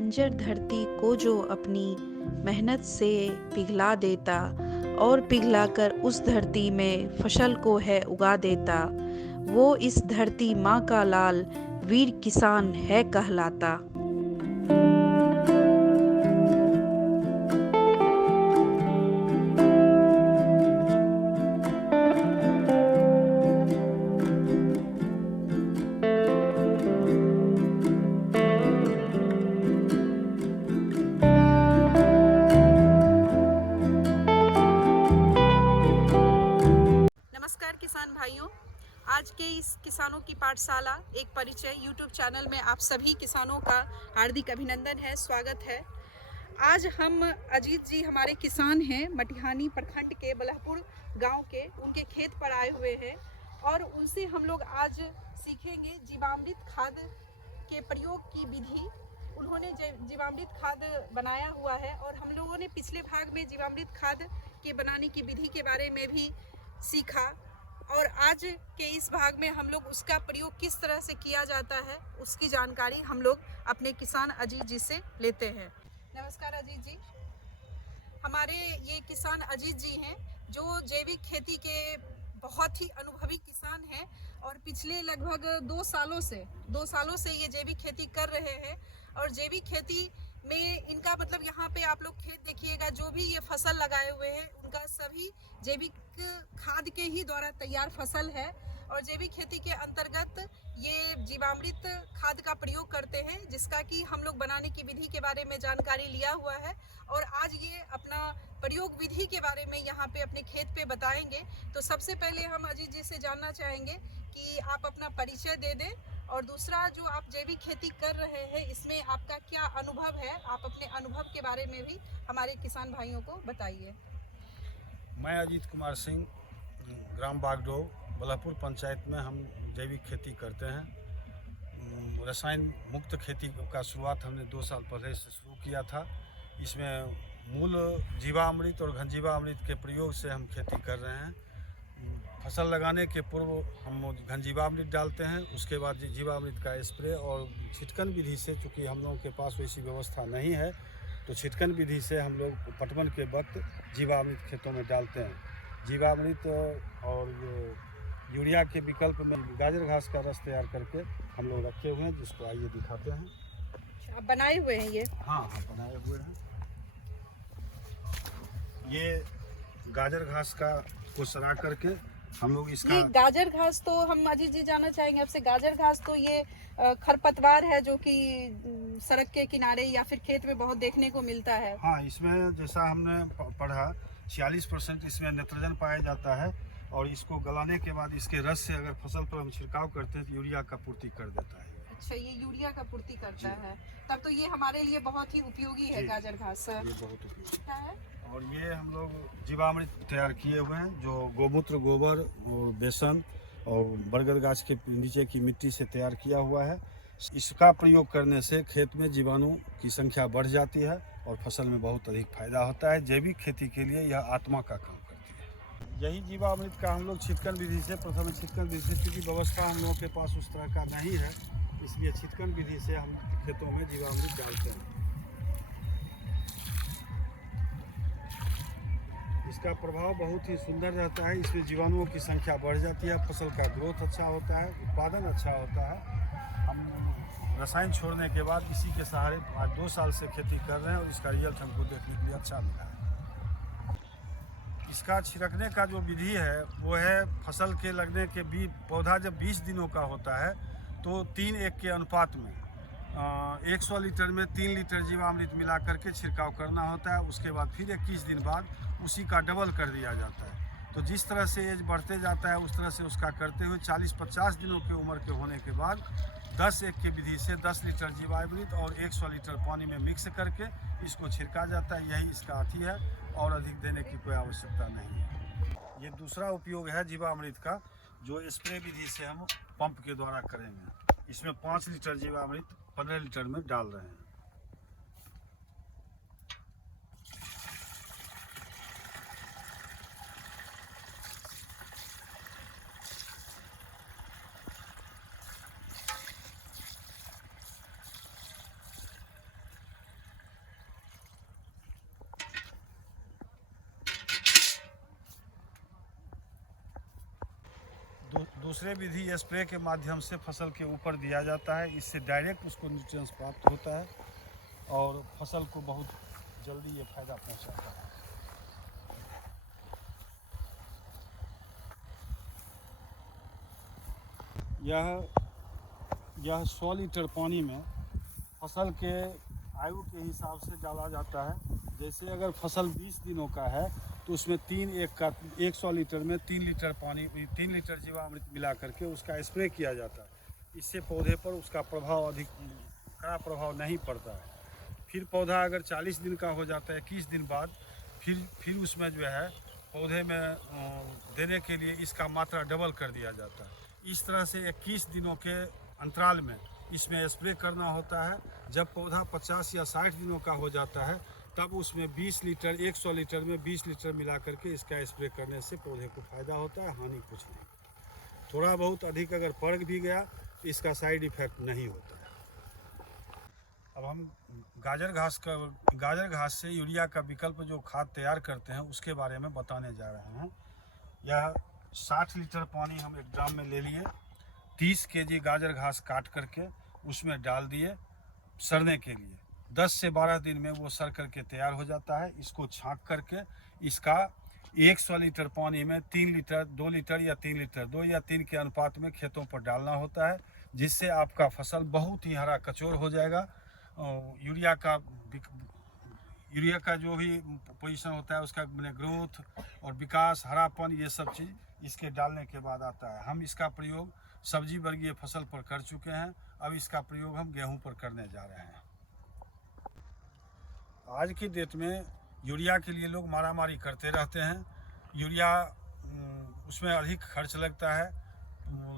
बंजर धरती को जो अपनी मेहनत से पिघला देता और पिघलाकर उस धरती में फसल को है उगा देता, वो इस धरती माँ का लाल वीर किसान है कहलाता। नमस्कार किसान भाइयों, आज के इस किसानों की पाठशाला एक परिचय यूट्यूब चैनल में आप सभी किसानों का हार्दिक अभिनंदन है, स्वागत है। आज हम अजीत जी हमारे किसान हैं, मटिहानी प्रखंड के बलहपुर गांव के, उनके खेत पर आए हुए हैं और उनसे हम लोग आज सीखेंगे जीवामृत खाद के प्रयोग की विधि। उन्होंने जीवामृत खाद बनाया हुआ है और हम लोगों ने पिछले भाग में जीवामृत खाद के बनाने की विधि के बारे में भी सीखा और आज के इस भाग में हम लोग उसका प्रयोग किस तरह से किया जाता है उसकी जानकारी हम लोग अपने किसान अजीत जी से लेते हैं। नमस्कार अजीत जी। हमारे ये किसान अजीत जी हैं जो जैविक खेती के बहुत ही अनुभवी किसान हैं और पिछले लगभग 2 सालों से ये जैविक खेती कर रहे हैं और जैविक खेती में इनका मतलब यहाँ पे आप लोग खेत देखिएगा, जो भी ये फसल लगाए हुए हैं उनका सभी जैविक खाद के ही द्वारा तैयार फसल है और जैविक खेती के अंतर्गत ये जीवामृत खाद का प्रयोग करते हैं, जिसका कि हम लोग बनाने की विधि के बारे में जानकारी लिया हुआ है और आज ये अपना प्रयोग विधि के बारे में यहाँ पे अपने खेत पे बताएंगे। तो सबसे पहले हम अजीत जी से जानना चाहेंगे कि आप अपना परिचय दे दें और दूसरा जो आप जैविक खेती कर रहे हैं इसमें आपका क्या अनुभव है, आप अपने अनुभव के बारे में भी हमारे किसान भाइयों को बताइए। मैं अजीत कुमार सिंह, ग्राम बागडो बलहपुर पंचायत में हम जैविक खेती करते हैं। रसायन मुक्त खेती का शुरुआत हमने 2 साल पहले से शुरू किया था। इसमें मूल जीवामृत और घनजीवामृत के प्रयोग से हम खेती कर रहे हैं। फसल लगाने के पूर्व हम घनजीवामृत डालते हैं, उसके बाद जीवामृत का स्प्रे और छिटकन विधि से, चूँकि हम लोगों के पास वैसी व्यवस्था नहीं है तो छिटकन विधि से हम लोग पटवन के वक्त जीवामृत खेतों में डालते हैं। जीवामृत और यूरिया के विकल्प में गाजर घास का रस तैयार करके हम लोग रखे हुए हैं, जिसको आइए दिखाते हैं। आप बनाए हुए हैं ये? हाँ, बनाए हुए हैं। ये गाजर घास का को सड़ा करके हम लोग इसका, ये गाजर घास तो हम अजीत जी जानना चाहेंगे आपसे, गाजर घास तो ये खरपतवार है जो कि सड़क के किनारे या फिर खेत में बहुत देखने को मिलता है। हाँ, इसमें जैसा हमने पढ़ा 46% इसमें नाइट्रोजन पाया जाता है और इसको गलाने के बाद इसके रस से अगर फसल पर हम छिड़काव करते हैं तो यूरिया का पूर्ति कर देता है। अच्छा, ये यूरिया का पूर्ति करता है, तब तो ये हमारे लिए बहुत ही उपयोगी है गाजर घास। ये बहुत उपयोगी है। और ये हम लोग जीवामृत तैयार किए हुए हैं जो गोमूत्र, गोबर और बेसन और बरगद गाछ के नीचे की मिट्टी से तैयार किया हुआ है। इसका प्रयोग करने से खेत में जीवाणु की संख्या बढ़ जाती है और फसल में बहुत अधिक फायदा होता है। जैविक खेती के लिए यह आत्मा का काम करती है। यही जीवामृत का हम लोग छिटकन विधि से, प्रथम छिटकन विधि से, क्योंकि व्यवस्था हम लोगों के पास उस तरह का नहीं है, इसलिए छिटकन विधि से हम खेतों में जीवामृत डालते हैं। इसका प्रभाव बहुत ही सुंदर रहता है। इसमें जीवाणुओं की संख्या बढ़ जाती है, फसल का ग्रोथ अच्छा होता है, उत्पादन अच्छा होता है। हम रसायन छोड़ने के बाद इसी के सहारे आज 2 साल से खेती कर रहे हैं और इसका रिजल्ट हमको देखने के लिए अच्छा मिला है। इसका छिड़कने का जो विधि है वो है, फसल के लगने के पौधा जब 20 दिनों का होता है तो 3:1 के अनुपात में 100 लीटर में 3 लीटर जीवामृत मिला करके छिड़काव करना होता है। उसके बाद फिर 21 दिन बाद उसी का डबल कर दिया जाता है। तो जिस तरह से एज बढ़ते जाता है उस तरह से उसका करते हुए 40-50 दिनों की उम्र के होने के बाद 10:1 की विधि से 10 लीटर जीवामृत और 100 लीटर पानी में मिक्स करके इसको छिड़का जाता है। यही इसका अति है और अधिक देने की कोई आवश्यकता नहीं है। ये दूसरा उपयोग है जीवामृत का, जो स्प्रे विधि से हम पंप के द्वारा करेंगे। इसमें 5 लीटर जीवामृत 15 लीटर में डाल रहे हैं। दूसरे विधि स्प्रे के माध्यम से फसल के ऊपर दिया जाता है। इससे डायरेक्ट उसको न्यूट्रिएंट्स प्राप्त होता है और फसल को बहुत जल्दी ये फायदा पहुंचाता है। यह 100 लीटर पानी में फसल के आयु के हिसाब से डाला जाता है। जैसे अगर फसल 20 दिनों का है तो उसमें 100 लीटर में 3 लीटर पानी 3 लीटर जीवामृत मिला करके उसका स्प्रे किया जाता है। इससे पौधे पर उसका प्रभाव अधिक कड़ा प्रभाव नहीं पड़ता है। फिर पौधा अगर 40 दिन का हो जाता है, 21 दिन बाद फिर उसमें जो है पौधे में देने के लिए इसका मात्रा डबल कर दिया जाता है। इस तरह से 21 दिनों के अंतराल में इसमें स्प्रे करना होता है। जब पौधा 50 या 60 दिनों का हो जाता है तब उसमें 20 लीटर 100 लीटर में 20 लीटर मिला करके इसका स्प्रे करने से पौधे को फ़ायदा होता है, हानि कुछ नहीं। थोड़ा बहुत अधिक अगर पड़ भी गया तो इसका साइड इफ़ेक्ट नहीं होता है। अब हम गाजर घास से यूरिया का विकल्प जो खाद तैयार करते हैं उसके बारे में बताने जा रहे हैं। यह 60 लीटर पानी हम एक ड्राम में ले लिए, 30 केजी गाजर घास काट करके उसमें डाल दिए सड़ने के लिए। 10 से 12 दिन में वो सड़ करके तैयार हो जाता है। इसको छाँक करके इसका 100 लीटर पानी में 3 लीटर 2 लीटर या 3 लीटर 2 या 3 के अनुपात में खेतों पर डालना होता है, जिससे आपका फसल बहुत ही हरा कचोर हो जाएगा। यूरिया का जो भी पोजीशन होता है उसका मैंने ग्रोथ और विकास, हरापन, ये सब चीज़ इसके डालने के बाद आता है। हम इसका प्रयोग सब्जी वर्गीय फसल पर कर चुके हैं, अब इसका प्रयोग हम गेहूं पर करने जा रहे हैं। आज की डेट में यूरिया के लिए लोग मारामारी करते रहते हैं। यूरिया उसमें अधिक खर्च लगता है,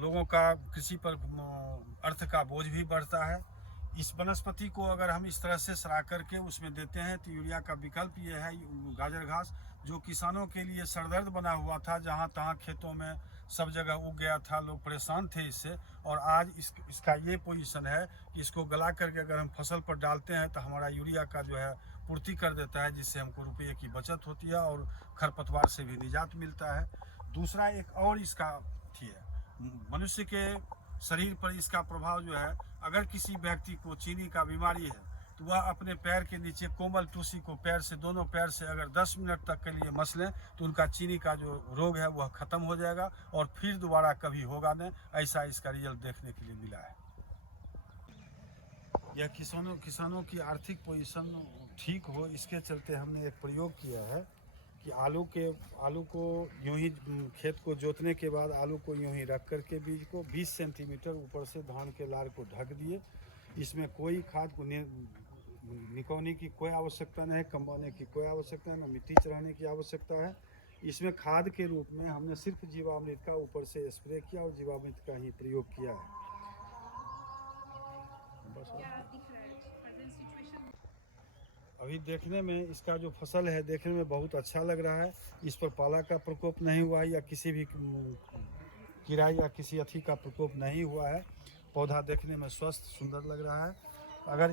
लोगों का कृषि पर अर्थ का बोझ भी बढ़ता है। इस वनस्पति को अगर हम इस तरह से सड़ा करके उसमें देते हैं तो यूरिया का विकल्प ये है गाजर घास, जो किसानों के लिए सरदर्द बना हुआ था। जहाँ तहाँ खेतों में सब जगह उग गया था, लोग परेशान थे इससे, और आज इसका ये पोजीशन है कि इसको गला करके अगर हम फसल पर डालते हैं तो हमारा यूरिया का जो है पूर्ति कर देता है, जिससे हमको रुपये की बचत होती है और खरपतवार से भी निजात मिलता है। दूसरा एक और इसका है, मनुष्य के शरीर पर इसका प्रभाव जो है, अगर किसी व्यक्ति को चीनी का बीमारी है तो वह अपने पैर के नीचे कोमल टूसी को दोनों पैर से अगर 10 मिनट तक के लिए मस लें तो उनका चीनी का जो रोग है वह खत्म हो जाएगा और फिर दोबारा कभी होगा नहीं। ऐसा इसका रिजल्ट देखने के लिए मिला है। यह किसानों की आर्थिक पोजीशन ठीक हो, इसके चलते हमने एक प्रयोग किया है कि आलू को यूं ही खेत को जोतने के बाद आलू को यूं ही रख करके बीज को 20 सेंटीमीटर ऊपर से धान के लार को ढक दिए। इसमें कोई खाद को निकौनी की कोई आवश्यकता नहीं है, कमवाने की कोई आवश्यकता नहीं, मिट्टी चढ़ाने की आवश्यकता है। इसमें खाद के रूप में हमने सिर्फ जीवामृत का ऊपर से स्प्रे किया और जीवामृत का ही प्रयोग किया है। अभी देखने में इसका जो फसल है देखने में बहुत अच्छा लग रहा है। इस पर पाला का प्रकोप नहीं हुआ है या किसी भी कीड़ा या किसी अथी का प्रकोप नहीं हुआ है। पौधा देखने में स्वस्थ सुंदर लग रहा है। अगर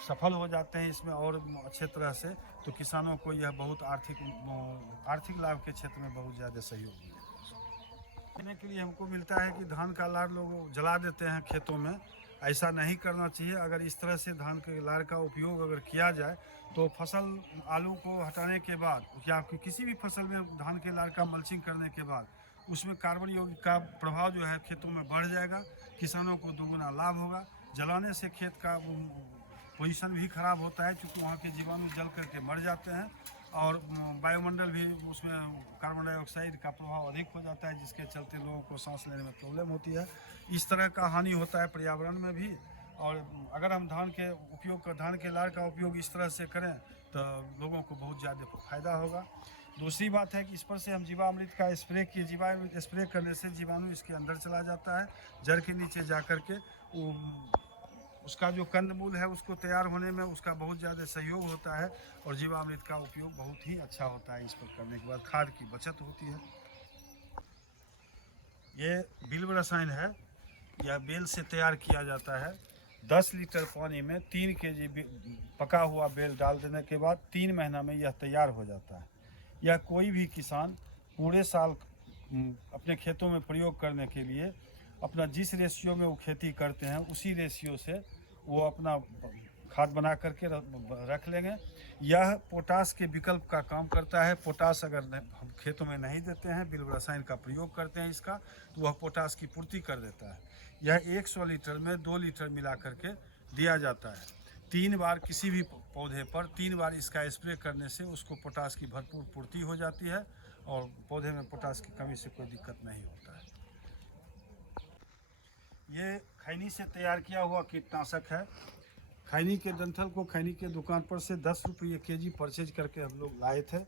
सफल हो जाते हैं इसमें और अच्छे तरह से तो किसानों को यह बहुत आर्थिक लाभ के क्षेत्र में बहुत ज़्यादा सहयोग देने के लिए हमको मिलता है कि धान का लार लोग जला देते हैं खेतों में। ऐसा नहीं करना चाहिए। अगर इस तरह से धान के लार का उपयोग अगर किया जाए तो फसल आलू को हटाने के बाद या किसी भी फसल में धान के लार का मल्चिंग करने के बाद उसमें कार्बन यौगिक का प्रभाव जो है खेतों में बढ़ जाएगा, किसानों को दुगुना लाभ होगा। जलाने से खेत का पोजीशन भी खराब होता है क्योंकि वहाँ के जीवाणु जल करके मर जाते हैं और वायुमंडल भी उसमें कार्बन डाइऑक्साइड का प्रभाव अधिक हो जाता है, जिसके चलते लोगों को सांस लेने में प्रॉब्लम होती है। इस तरह का हानि होता है पर्यावरण में भी। और अगर हम धान के लार का उपयोग इस तरह से करें तो लोगों को बहुत ज़्यादा फायदा होगा। दूसरी बात है कि इस पर से हम जीवामृत का स्प्रे किए। जीवामृत स्प्रे करने से जीवाणु इसके अंदर चला जाता है, जड़ के नीचे जा कर के उसका जो कंदमूल है उसको तैयार होने में उसका बहुत ज़्यादा सहयोग होता है और जीवामृत का उपयोग बहुत ही अच्छा होता है। इस पर करने के बाद खाद की बचत होती है। ये बिल्व रसायन है, यह बेल से तैयार किया जाता है। 10 लीटर पानी में 3 केजी पका हुआ बेल डाल देने के बाद 3 महीना में यह तैयार हो जाता है। यह कोई भी किसान पूरे साल अपने खेतों में प्रयोग करने के लिए अपना जिस रेशियो में वो खेती करते हैं उसी रेशियो से वो अपना खाद बना करके रख लेंगे। यह पोटास के विकल्प का काम करता है। पोटास अगर हम खेतों में नहीं देते हैं, बिल्व रसायन का प्रयोग करते हैं इसका, तो वह पोटास की पूर्ति कर देता है। यह 100 लीटर में 2 लीटर मिला करके दिया जाता है। 3 बार किसी भी पौधे पर 3 बार इसका स्प्रे करने से उसको पोटास की भरपूर पूर्ति हो जाती है और पौधे में पोटास की कमी से कोई दिक्कत नहीं होता है। ये खैनी से तैयार किया हुआ कीटनाशक है। खैनी के डंठल को खैनी के दुकान पर से 10 रुपये केजी परचेज करके हम लोग लाए थे।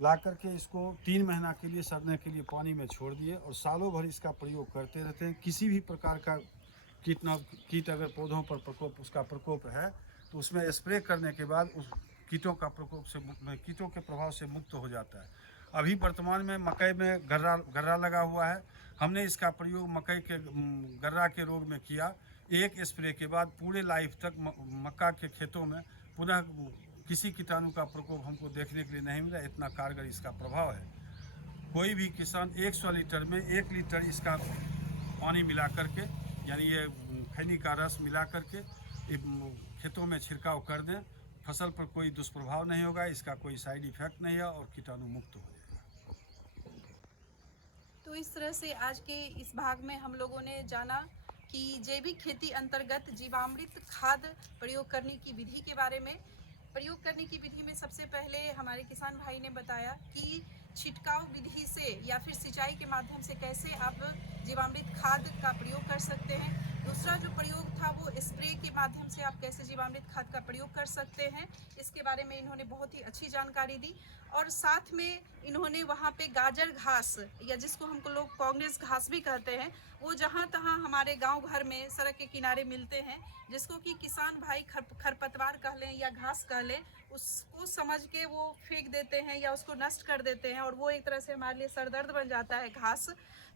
ला करके इसको 3 महीना के लिए सड़ने के लिए पानी में छोड़ दिए और सालों भर इसका प्रयोग करते रहते हैं। किसी भी प्रकार का कीट अगर पौधों पर उसका प्रकोप है तो उसमें स्प्रे करने के बाद उस कीटों का प्रकोप से कीटों के प्रभाव से मुक्त हो जाता है। अभी वर्तमान में मकई में गर्रा लगा हुआ है। हमने इसका प्रयोग मकई के गर्रा के रोग में किया। एक स्प्रे के बाद पूरे लाइफ तक मक्का के खेतों में पुनः किसी कीटाणु का प्रकोप हमको देखने के लिए नहीं मिला। इतना कारगर इसका प्रभाव है। कोई भी किसान 100 लीटर में 1 लीटर इसका पानी मिला करके, यानी ये खैनी का रस मिला करके खेतों में छिड़काव कर दें। फसल पर कोई दुष्प्रभाव नहीं होगा, इसका कोई साइड इफेक्ट नहीं है और कीटाणु मुक्त हो जाएगा। तो इस तरह से आज के इस भाग में हम लोगों ने जाना कि जैविक खेती अंतर्गत जीवामृत खाद प्रयोग करने की विधि के बारे में। प्रयोग करने की विधि में सबसे पहले हमारे किसान भाई ने बताया कि छिटकाव विधि से या फिर सिंचाई के माध्यम से कैसे आप जीवामृत खाद का प्रयोग कर सकते हैं। दूसरा जो प्रयोग था वो स्प्रे के माध्यम से आप कैसे जीवामृत खाद का प्रयोग कर सकते हैं, इसके बारे में इन्होंने बहुत ही अच्छी जानकारी दी। और साथ में इन्होंने वहाँ पे गाजर घास, या जिसको हमको लोग कांग्रेस घास भी कहते हैं, वो जहाँ तहाँ हमारे गांव घर में सड़क के किनारे मिलते हैं, जिसको कि किसान भाई खरपतवार कह लें या घास कह लें, उसको समझ के वो फेंक देते हैं या उसको नष्ट कर देते हैं और वो एक तरह से हमारे लिए सरदर्द बन जाता है घास।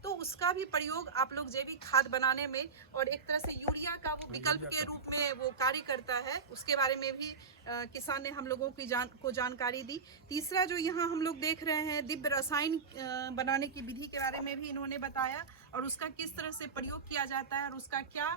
तो उसका भी प्रयोग आप लोग जैविक खाद बनाने में, और एक तरह से यूरिया का वो विकल्प के रूप में वो कार्य करता है, उसके बारे में भी किसान ने हम लोगों को जानकारी दी। तीसरा जो यहाँ हम लोग देख रहे हैं दिव्य रसायन बनाने की विधि के बारे में भी इन्होंने बताया और उसका किस तरह से प्रयोग किया जाता है और उसका क्या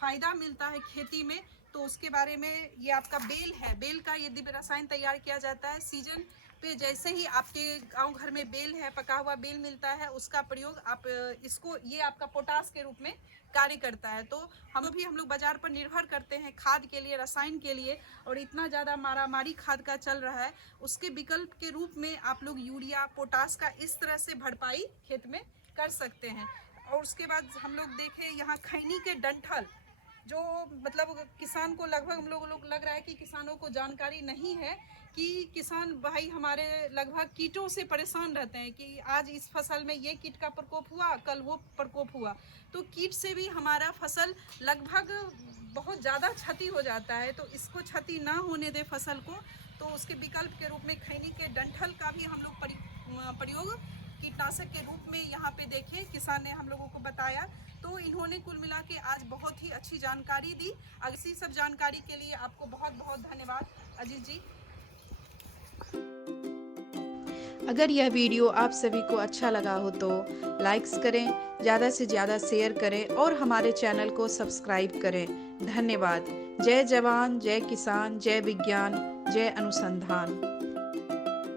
फ़ायदा मिलता है खेती में। तो उसके बारे में, ये आपका बेल है, बेल का ये दिव्य रसायन तैयार किया जाता है। सीजन पे जैसे ही आपके गांव घर में बेल है, पका हुआ बेल मिलता है, उसका प्रयोग आप इसको, ये आपका पोटास के रूप में कार्य करता है। तो हम लोग बाजार पर निर्भर करते हैं खाद के लिए, रसायन के लिए, और इतना ज़्यादा मारामारी खाद का चल रहा है, उसके विकल्प के रूप में आप लोग यूरिया, पोटास का इस तरह से भरपाई खेत में कर सकते हैं। और उसके बाद हम लोग देखें यहाँ खैनी के डंठल, जो मतलब किसान को लगभग हम लोग लग रहा है कि किसानों को जानकारी नहीं है कि किसान भाई हमारे लगभग कीटों से परेशान रहते हैं कि आज इस फसल में ये कीट का प्रकोप हुआ, कल वो प्रकोप हुआ। तो कीट से भी हमारा फसल लगभग बहुत ज़्यादा क्षति हो जाता है। तो इसको क्षति ना होने दे फसल को, तो उसके विकल्प के रूप में खैनी के डंठल का भी हम लोग प्रयोग कीटनाशक के रूप में यहाँ पे देखे, किसान ने हम लोगों को बताया। तो इन्होंने कुल मिला के आज बहुत ही अच्छी जानकारी दी। इसी सब जानकारी के लिए आपको बहुत बहुत धन्यवाद अजीत जी। अगर यह वीडियो आप सभी को अच्छा लगा हो तो लाइक्स करें, ज़्यादा से ज़्यादा शेयर करें और हमारे चैनल को सब्सक्राइब करें। धन्यवाद। जय जवान, जय किसान, जय विज्ञान, जय अनुसंधान।